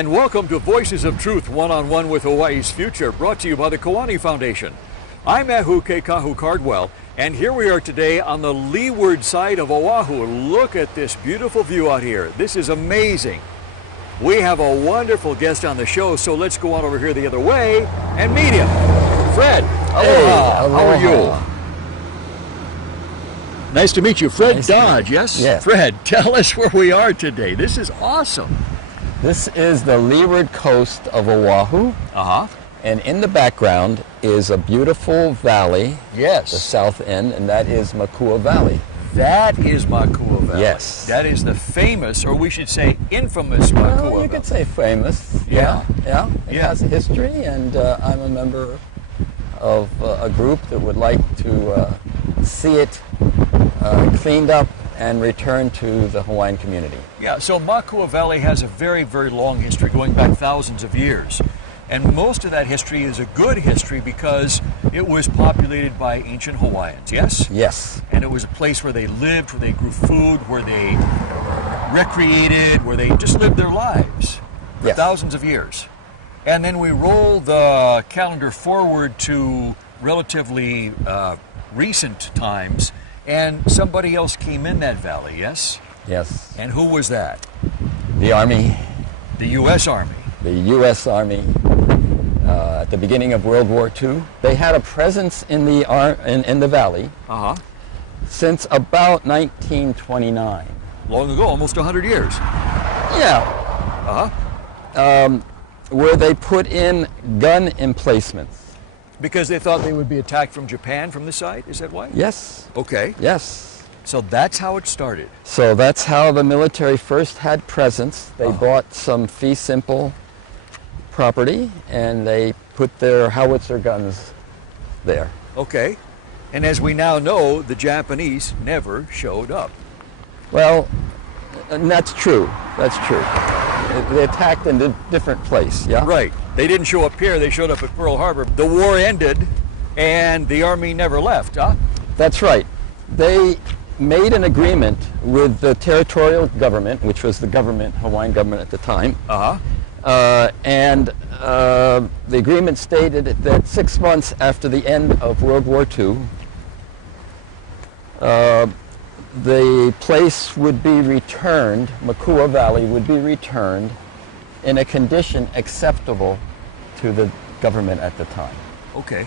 And welcome to Voices of Truth, one-on-one with Hawaii's future, brought to you by the Kiwani Foundation. I'm Ahu Kekahu Cardwell, and here we are today on the leeward side of Oahu. Look at this beautiful view out here. This is amazing. We have a wonderful guest on the show, so let's go on over here the other way and meet him. Fred, aloha. Hey, How are you? Nice to meet you. Fred Nice Dodge, yes? Yes. Fred, tell us where we are today. This is awesome. This is the leeward coast of Oahu, Uh-huh. and in the background is a beautiful valley, Yes. the south end, and that is Makua Valley. That is Makua Valley. Yes. That is the famous, or we should say infamous Makua Well, Valley. you could say famous. Yeah. Yeah. It Yeah. has a history, and I'm a member of a group that would like to see it cleaned up and returned to the Hawaiian community. Yeah, so Makua Valley has a very, very long history going back thousands of years. And most of that history is a good history because it was populated by ancient Hawaiians, yes? Yes. And it was a place where they lived, where they grew food, where they recreated, where they just lived their lives for Yes. thousands of years. And then we roll the calendar forward to relatively recent times, and somebody else came in that valley, yes? Yes. And who was that? The Army, The U.S. Army. the U.S. Army, at the beginning of World War II. They had a presence in the valley Uh-huh. since about 1929. Long ago, almost 100 years. Yeah, Uh-huh. where they put in gun emplacements. Because they thought they would be attacked from Japan from the side? Is that why? Yes, Okay. yes. So that's how it started. So that's how the military first had presence. They bought some fee simple property and they put their howitzer guns there. Okay. And as we now know, the Japanese never showed up. Well, and that's true. That's true. They attacked in a different place, yeah? Right. They didn't show up here, they showed up at Pearl Harbor. The war ended, and the Army never left, huh? That's right. They made an agreement with the territorial government, which was the government, Hawaiian government at the time, Uh-huh. and the agreement stated that 6 months after the end of World War II, the place would be returned, Makua Valley would be returned in a condition acceptable to the government at the time. Okay.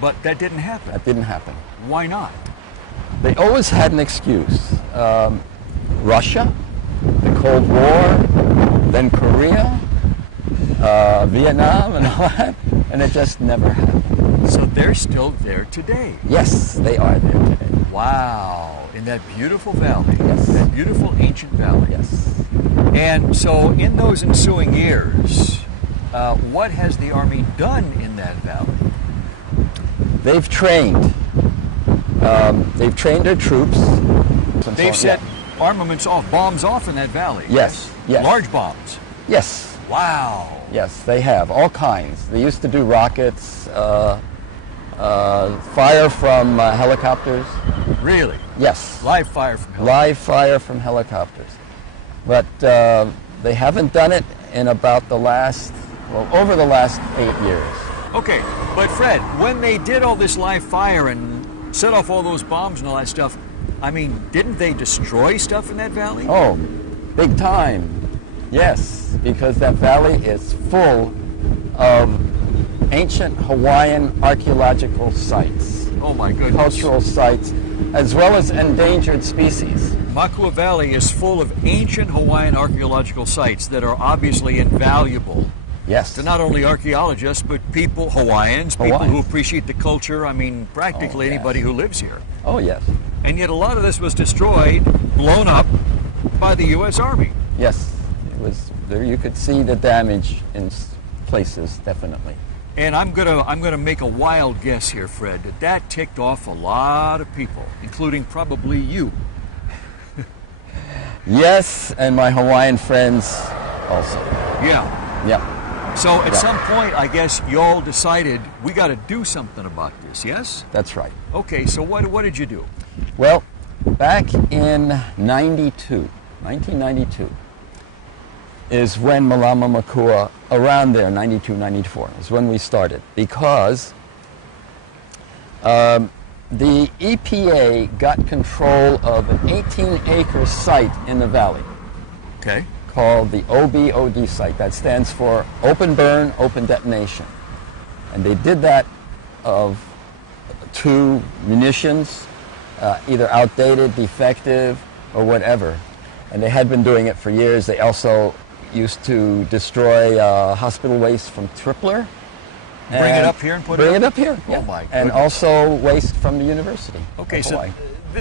But that didn't happen. That didn't happen. Why not? They always had an excuse. Russia, the Cold War, then Korea, Vietnam, and all that, and it just never happened. So they're still there today. Yes, they are there today. Wow. In that beautiful valley. Yes. That beautiful ancient valley. Yes. And so in those ensuing years, what has the Army done in that valley? They've trained. They've trained their troops. They've set armaments off, bombs off in that valley. Yes, yes. Large bombs. Yes, Wow. yes, they have all kinds. They used to do rockets, fire from helicopters. Really? Yes, Live fire from hell. live fire from helicopters. But they haven't done it in about over the last 8 years. Okay, but Fred, when they did all this live fire and set off all those bombs and all that stuff, I mean, didn't they destroy stuff in that valley? Oh, big time. Yes, because that valley is full of ancient Hawaiian archaeological sites, Oh my goodness. cultural sites, as well as endangered species. Makua Valley is full of ancient Hawaiian archaeological sites that are obviously invaluable Yes. to not only archaeologists, but people, Hawaiians, people who Hawaiians. appreciate the culture. I mean, practically Oh, yes. anybody who lives here. Oh, yes. And yet a lot of this was destroyed, blown up by the U.S. Army. Yes. It was there. You could see the damage in places, definitely. And I'm gonna make a wild guess here, Fred, that ticked off a lot of people, including probably you. Yes, and my Hawaiian friends also. Yeah. Yeah. So at Yeah. some point, I guess y'all decided we got to do something about this. Yes? That's right. Okay. So what did you do? Well, back in 1992, is when Malama Makua, around there, 92, 94, is when we started. Because the EPA got control of an 18-acre site in the valley. Okay. Called the OBOD site. That stands for Open Burn, Open Detonation. And they did that to munitions, either outdated, defective, or whatever. And they had been doing it for years. They also used to destroy hospital waste from Tripler. Bring it up here and put it Bring it up here, yeah. Oh my goodness. And also waste from the university. Okay, of so Hawaii.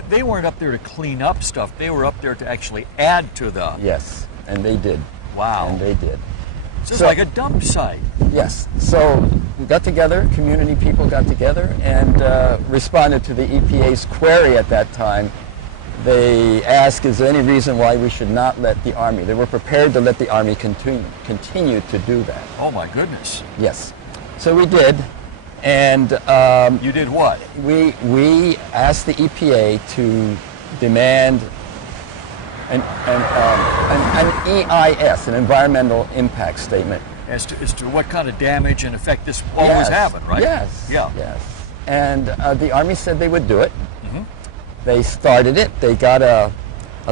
they weren't up there to clean up stuff. They were up there to actually add to the... Yes, and they did. Wow. And they did. So it's like a dump site. Yes. So we got together, community people got together and responded to the EPA's query at that time. They asked, is there any reason why we should not let the Army? They were prepared to let the Army continue to do that. Oh my goodness. Yes. So we did. And you did what? We asked the EPA to demand an EIS, an environmental impact statement. As to what kind of damage and effect this always having, right? Yes. Yeah. Yes. And the Army said they would do it. Mm-hmm. They started it. They got a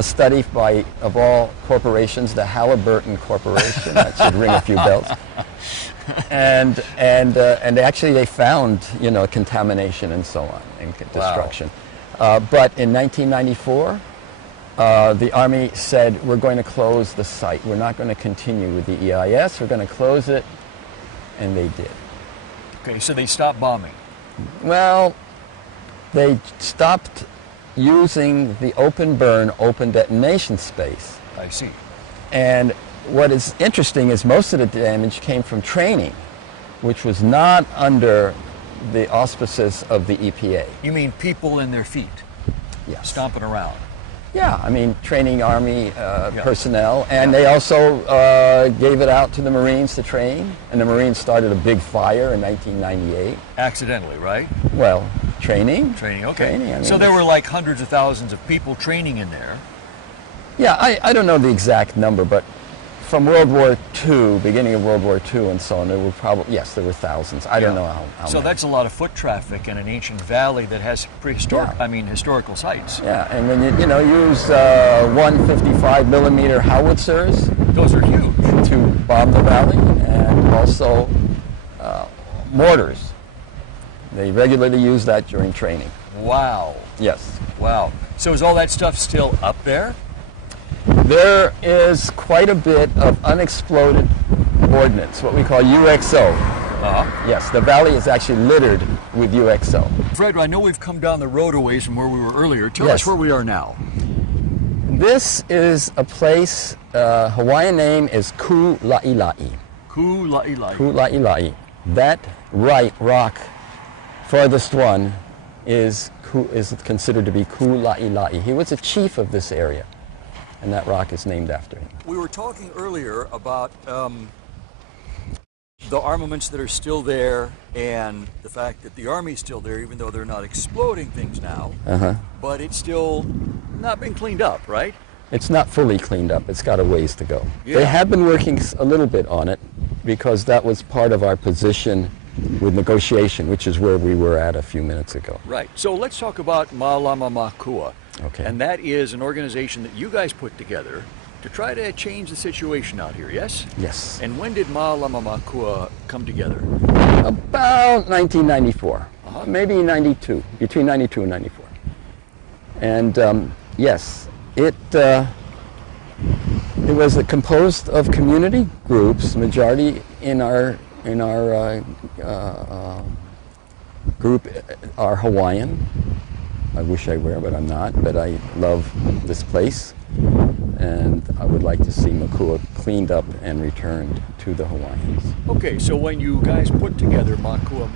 study by, of all corporations, the Halliburton Corporation. That should ring a few bells. And actually they found, contamination and so on, and destruction. Wow. But in 1994, the Army said, we're going to close the site. We're not going to continue with the EIS. We're going to close it. And they did. Okay, so they stopped bombing. Well, they stopped using the open burn, open detonation space. I see. And what is interesting is most of the damage came from training, which was not under the auspices of the EPA. You mean people in their feet? Yes. Stomping around? Yeah, I mean training Army personnel, and they also gave it out to the Marines to train, and the Marines started a big fire in 1998. Accidentally, right? Well, training. Training, okay. Training, I mean, so there were like hundreds of thousands of people training in there. Yeah, I don't know the exact number, but from World War II, beginning of World War II and so on, there were probably, yes, there were thousands. I don't know how So many. that's a lot of foot traffic in an ancient valley that has historical sites. Yeah, and when you use 155 millimeter howitzers. Those are huge. To bomb the valley, and also mortars. They regularly use that during training. Wow. Yes. Wow. So is all that stuff still up there? There is quite a bit of unexploded ordnance, what we call UXO. Uh-huh. Yes, the valley is actually littered with UXO. Fred, I know we've come down the road a ways from where we were earlier. Tell Yes. us where we are now. This is a place, Hawaiian name is Kula'ila'i. Kula'ila'i. Kula'ila'i. That right rock, farthest one, is considered to be Kula'ila'i. He was a chief of this area, and that rock is named after him. We were talking earlier about the armaments that are still there and the fact that the Army's still there, even though they're not exploding things now. Uh-huh. But it's still not been cleaned up, right? It's not fully cleaned up. It's got a ways to go. Yeah. They have been working a little bit on it because that was part of our position with negotiation, which is where we were at a few minutes ago. Right. So let's talk about Malama Makua. Okay. And that is an organization that you guys put together to try to change the situation out here, yes? Yes. And when did Malama Makua come together? About 1994, Uh-huh. maybe 92, between 92 and 94. And yes, it was composed of community groups. Majority in our group are Hawaiian. I wish I were, but I'm not. But I love this place, and I would like to see Makua cleaned up and returned to the Hawaiians. Okay, so when you guys put together Makua,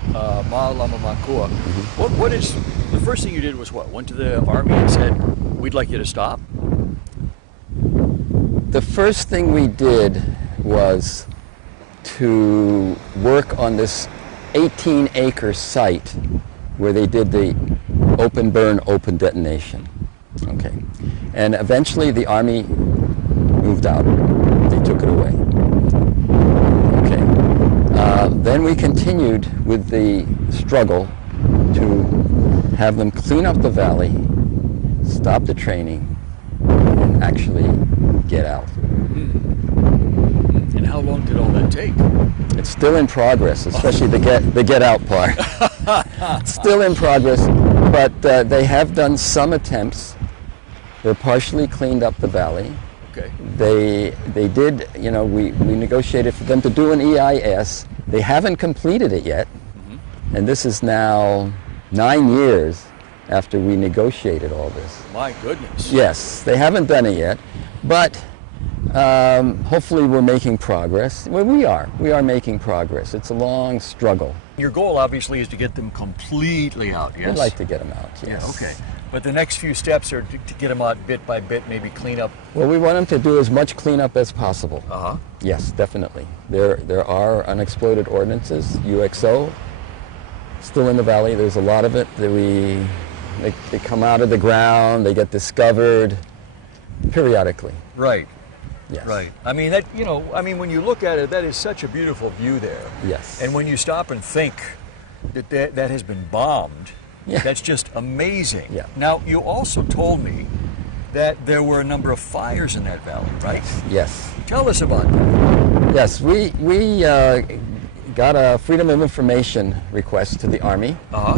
Malama Makua, what is the first thing you did was what? Went to the Army and said, "We'd like you to stop"? The first thing we did was to work on this 18-acre site where they did the open burn, open detonation. Okay. And eventually the Army moved out. They took it away. Okay. Then we continued with the struggle to have them clean up the valley, stop the training, and actually get out. And how long did all that take? It's still in progress, especially the get out part. It's still in progress, but they have done some attempts. They're partially cleaned up the valley. Okay. They did, you know, we negotiated for them to do an EIS. They haven't completed it yet, and this is now 9 years after we negotiated all this. My goodness. Yes, they haven't done it yet, but hopefully we're making progress. Well, we are making progress. It's a long struggle. Your goal obviously is to get them completely out, yes? We'd like to get them out, yes. Yeah, okay. But the next few steps are to get them out bit by bit, maybe clean up. Well, we want them to do as much cleanup as possible. Uh-huh. Yes, definitely. There are unexploded ordnances, UXO, still in the valley. There's a lot of it that they come out of the ground, they get discovered periodically. Right. Yes. Right. I mean, when you look at it, that is such a beautiful view there. Yes. And when you stop and think that has been bombed, yeah. That's just amazing. Yeah. Now, you also told me that there were a number of fires in that valley, right? Yes. Tell us about that. Yes, we got a Freedom of Information request to the Army. Uh-huh.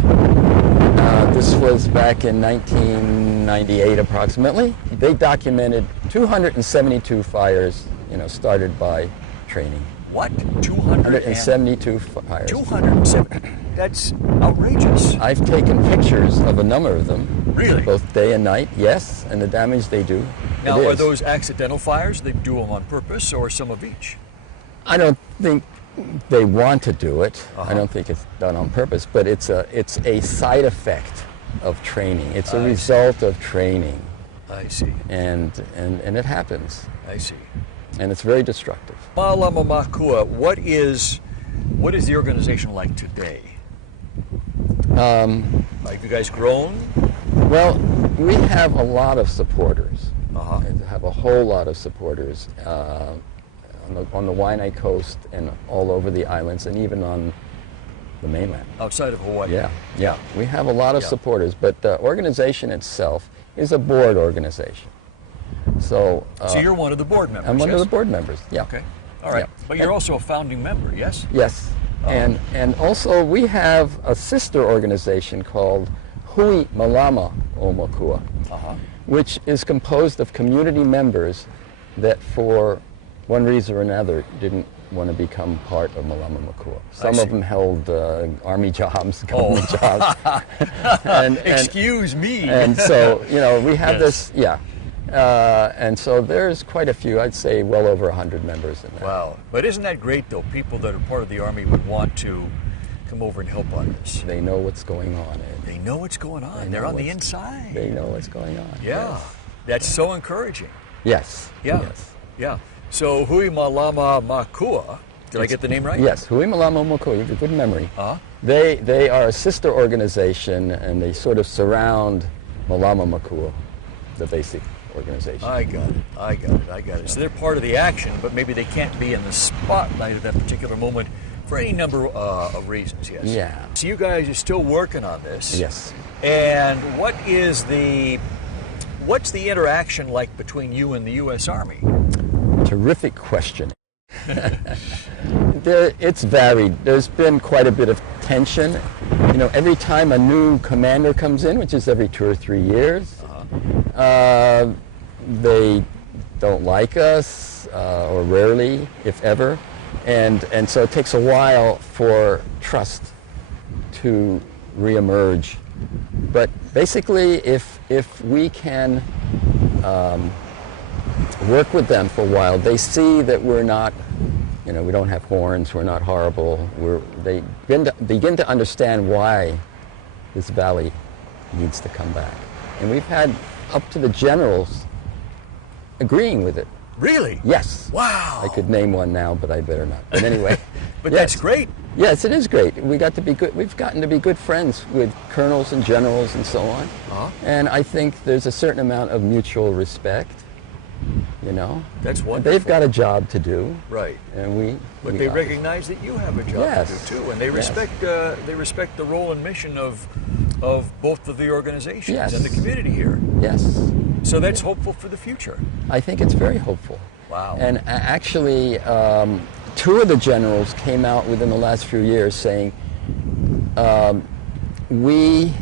This was back in 1998 approximately. They documented 272 fires, started by training. What? 272 fires. 270? That's outrageous. I've taken pictures of a number of them. Really? Both day and night, yes, and the damage they do. Now, are those accidental fires? They do them on purpose, or some of each? I don't think they want to do it. Uh-huh. I don't think it's done on purpose, but it's a side effect of training. It's a result of training. I see. And it happens. I see. And it's very destructive. Malama Makua, what is the organization like today? Have you guys grown? Well, we have a lot of supporters. Uh-huh. We have a whole lot of supporters on the Waianae Coast and all over the islands, and even on the mainland. Outside of Hawaii? Yeah. We have a lot of supporters, but the organization itself is a board organization. So you're one of the board members? I'm one of the board members, yeah. Okay, all right. Yeah. But you're also a founding member, yes? Yes, and also we have a sister organization called Hui Malama Makua, which is composed of community members that for one reason or another didn't want to become part of Malama Makua. Some of them held army jobs, government jobs. Excuse me. And so, we have this, and so there's quite a few, I'd say well over 100 members in there. Wow. But isn't that great, though? People that are part of the Army would want to come over and help on this. They know what's going on. They know what's going on. They're on the inside. They know what's going on. Yeah. Yes. That's so encouraging. Yes. Yeah. Yes. Yeah. So Hui Malama Makua, did I get the name right? Yes, Hui Malama Makua, you have a good memory. Uh-huh. They are a sister organization, and they sort of surround Malama Makua, the basic organization. I got it. So they're part of the action, but maybe they can't be in the spotlight at that particular moment for any number of reasons, yes? Yeah. So you guys are still working on this. Yes. And what's the interaction like between you and the U.S. Army? Terrific question. It's varied. There's been quite a bit of tension. Every time a new commander comes in, which is every 2 or 3 years, they don't like us, or rarely, if ever. And so it takes a while for trust to reemerge. But basically, if we can work with them for a while, they see that we're not, we don't have horns, we're not horrible. They begin to understand why this valley needs to come back. And we've had up to the generals agreeing with it. Really? Yes. Wow. I could name one now, but I better not. But anyway. But yes. That's great. Yes, it is great. We've gotten to be good friends with colonels and generals and so on. And I think there's a certain amount of mutual respect. You know, That's wonderful. they've got a job to do, Right. and But we they are. recognize that you have a job Yes. to do too, and they Yes. respect the role and mission of both of the organizations Yes. and the community here. Yes, So that's hopeful for the future. I think it's very hopeful. Wow. And actually, two of the generals came out within the last few years saying, we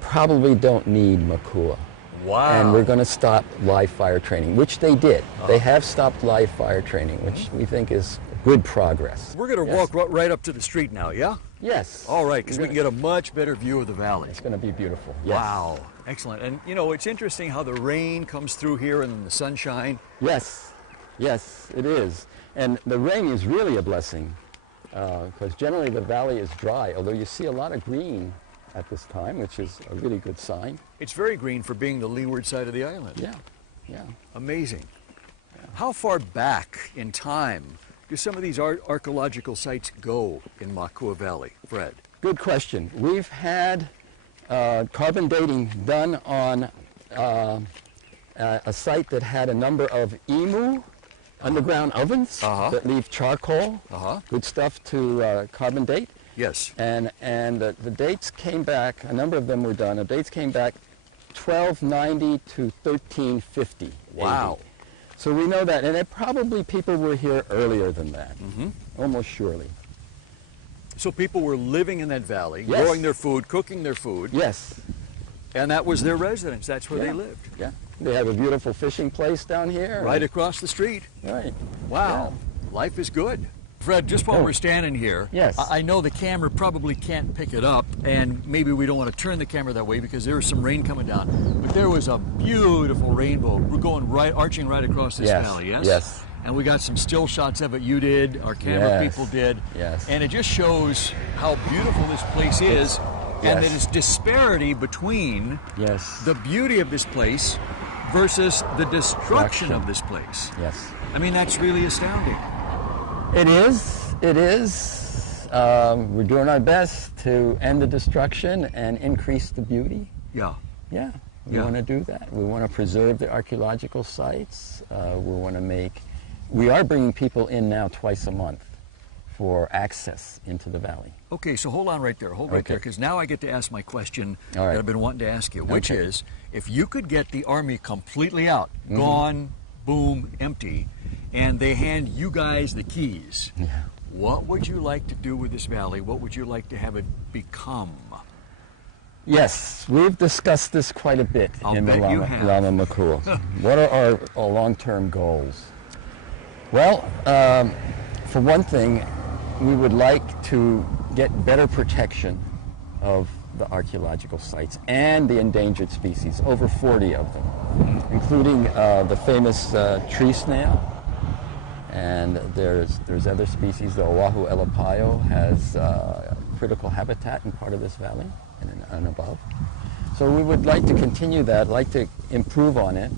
probably don't need Makua. Wow. And we're going to stop live fire training, which they did. They have stopped live fire training, which we think is good progress. We're going to walk right up to the street now, yeah? Yes. All right, because we can get a much better view of the valley. It's going to be beautiful. Yes. Wow. Excellent. And, you know, it's interesting how the rain comes through here and then the sunshine. Yes. Yes, it is. And the rain is really a blessing because generally the valley is dry, although you see a lot of green at this time, which is a really good sign. It's very green for being the leeward side of the island. Yeah, yeah. Amazing. How far back in time do some of these archaeological sites go in Makua Valley, Fred? Good question. We've had carbon dating done on a site that had a number of emu underground ovens that leave charcoal, good stuff to carbon date. Yes. And the dates came back, a number of them were done, the dates came back 1290 to 1350. Wow. AD. So we know that, and it probably people were here earlier than that, almost surely. So people were living in that valley, Yes. growing their food, cooking their food, Yes. and that was their residence. That's where they lived. Yeah. They have a beautiful fishing place down here. Right across the street. Right. Wow. Life is good. Fred, just while we're standing here, Yes. I know the camera probably can't pick it up, and maybe we don't want to turn the camera that way because there was some rain coming down. But there was a beautiful rainbow. We're going arching right across this valley, yes? Yes. And we got some still shots of it. You did, our camera Yes. people did. Yes. And it just shows how beautiful this place is, and Yes. that it's disparity between Yes. the beauty of this place versus the destruction of this place. Yes. I mean, that's really astounding. It is. It is. We're doing our best to end the destruction and increase the beauty. Yeah. Yeah. We Yeah. want to do that. We want to preserve the archaeological sites. We are bringing people in now twice a month for access into the valley. Okay, so hold on right there. Hold right Okay. there, because now I get to ask my question All right. that I've been wanting to ask you, which Okay. is, if you could get the Army completely out, gone, boom, empty, and they hand you guys the keys, what would you like to do with this valley? What would you like to have it become? Yes, we've discussed this quite a bit I'll in the bet you have. Malama Makua. What are our long-term goals? Well, for one thing, we would like to get better protection of the archaeological sites and the endangered species, over 40 of them, including the famous tree snail. And there's other species. The Oahu elapayo has critical habitat in part of this valley and above. So we would like to continue that, like to improve on it,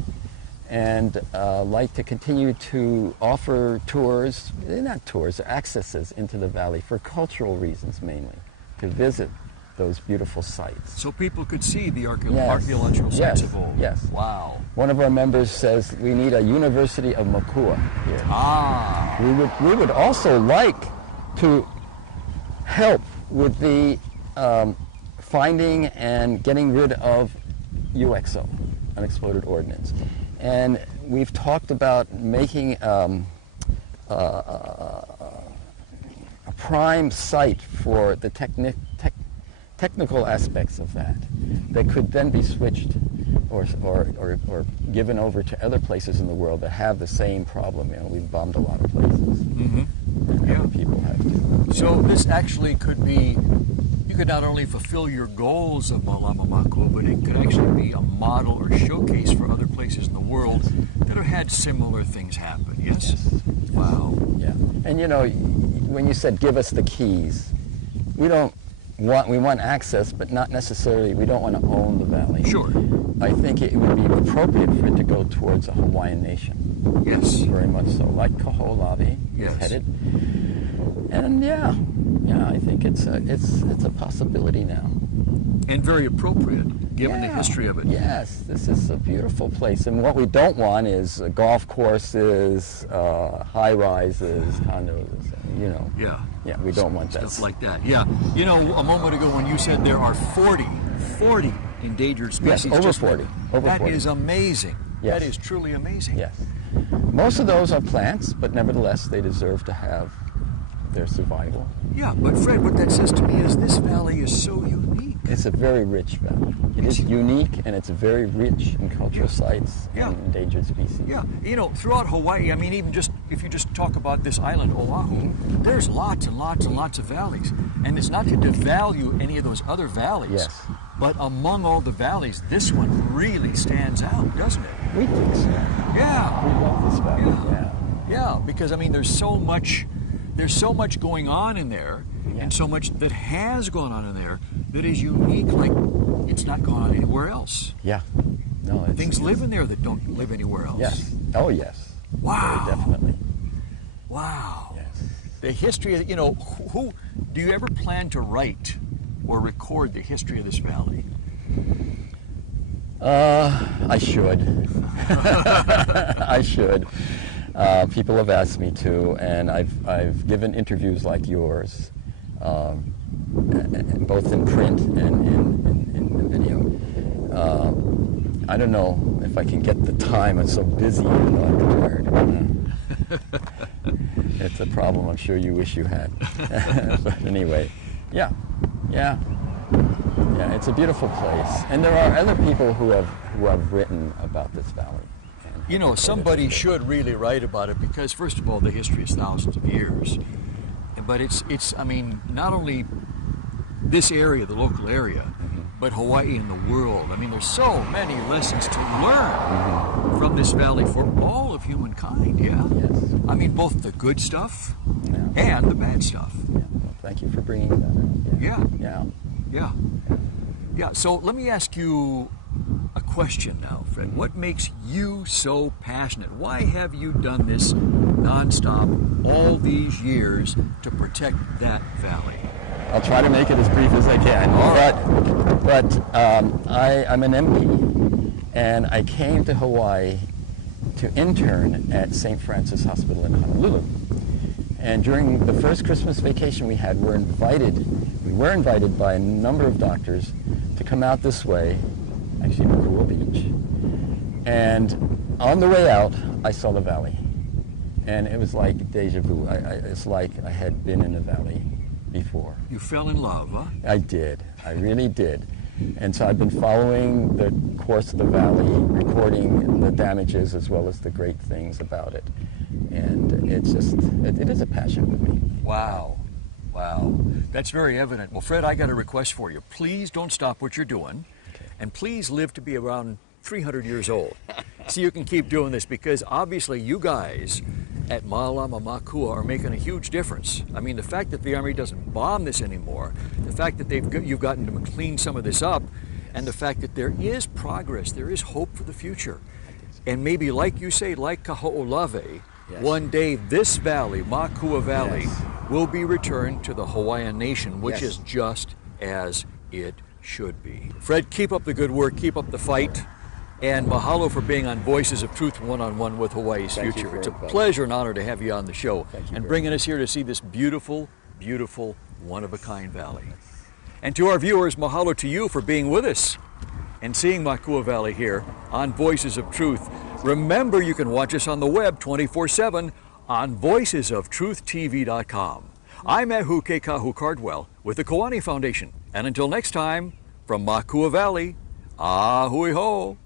and like to continue to offer tours, not tours, accesses into the valley for cultural reasons mainly, to visit those beautiful sites. So people could see the Yes. archaeological sites Yes. of old. Yes. Wow. One of our members says we need a University of Makua here. Ah. We would also like to help with the finding and getting rid of UXO, unexploded ordnance. And we've talked about making a prime site for the technical aspects of that could then be switched or given over to other places in the world that have the same problem. You know, we've bombed a lot of places. And other people have to. So this actually could be, you could not only fulfill your goals of Malama Makua, but it could actually be a model or showcase for other places in the world that have had similar things happen. Yes? Wow. Yeah. And you know, when you said give us the keys, we want access, but not necessarily, we don't want to own the valley. Sure. I think it would be appropriate for it to go towards a Hawaiian nation. Yes. Very much so, like Kaho'olawe Yes. is headed. And yeah, I think it's a possibility now. And very appropriate. given the history of it. Yes, this is a beautiful place. And what we don't want is golf courses, high rises, condos, you know. Yeah. Yeah, we don't want that. Stuff like that. Yeah. You know, a moment ago when you said there are 40 endangered species. Yes, over 40. Over that 40. is amazing. Yes. That is truly amazing. Yes. Most of those are plants, but nevertheless, they deserve to have their survival. Yeah, but Fred, what that says to me is this valley is so unique. It's a very rich valley. It is unique, and it's very rich in cultural sites and endangered species. Yeah, you know, throughout Hawaii, I mean, even just if you just talk about this island, Oahu, there's lots and lots and lots of valleys. And it's not to devalue any of those other valleys. Yes. But among all the valleys, this one really stands out, doesn't it? We think so. Yeah. We love this valley. Yeah. Yeah, because I mean, there's so much going on in there, and so much that has gone on in there that is unique, like it's not gone on anywhere else. Yeah. No, Things live in there that don't live anywhere else. Yes. Oh, yes. Wow. Very definitely. Wow. Yes. The history, you know, who do you ever plan to write or record the history of this valley? I should. I should. People have asked me to, and I've given interviews like yours, both in print and in video. I don't know if I can get the time. I'm so busy and I'm tired. It's a problem I'm sure you wish you had. But anyway, yeah, it's a beautiful place, and there are other people who have written about this valley. You know, somebody should really write about it because, first of all, the history is thousands of years. But it's I mean, not only this area, the local area, but Hawaii and the world. I mean, there's so many lessons to learn from this valley for all of humankind, yeah? Yes. I mean, both the good stuff and the bad stuff. Yeah. Well, thank you for bringing that up. Yeah. So let me ask you a question now, Fred. What makes you so passionate? Why have you done this nonstop all these years to protect that valley? I'll try to make it as brief as I can. All right. But I'm an MP, and I came to Hawaii to intern at St. Francis Hospital in Honolulu. And during the first Christmas vacation we had, we were invited by a number of doctors to come out this way, actually Makua Beach. And on the way out, I saw the valley. And it was like deja vu. It's like I had been in the valley before. You fell in love, huh? I did. I really did. And so I've been following the course of the valley, recording the damages as well as the great things about it. And it's just, it is a passion with me. Wow. That's very evident. Well, Fred, I got a request for you. Please don't stop what you're doing. Okay. And please live to be around 300 years old so you can keep doing this, because obviously you guys at Malama Makua are making a huge difference. I mean, the fact that the Army doesn't bomb this anymore, the fact that you've gotten to clean some of this up, and the fact that there is progress, there is hope for the future. And maybe, like you say, like Kaho'olawe, one day this valley, Makua Valley, will be returned to the Hawaiian nation, which is just as it should be. Fred, keep up the good work, keep up the fight, and mahalo for being on Voices of Truth one-on-one with Hawaii's Future. It's a pleasure and honor to have you on the show and bringing us here to see this beautiful, beautiful, one-of-a-kind valley. And to our viewers, mahalo to you for being with us and seeing Makua Valley here on Voices of Truth. Remember, you can watch us on the web 24/7 on voicesoftruthtv.com. I'm Ehuke Kahu Cardwell with the Koani Foundation. And until next time, from Makua Valley, ahui ho.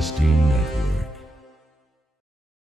Broadcasting Network.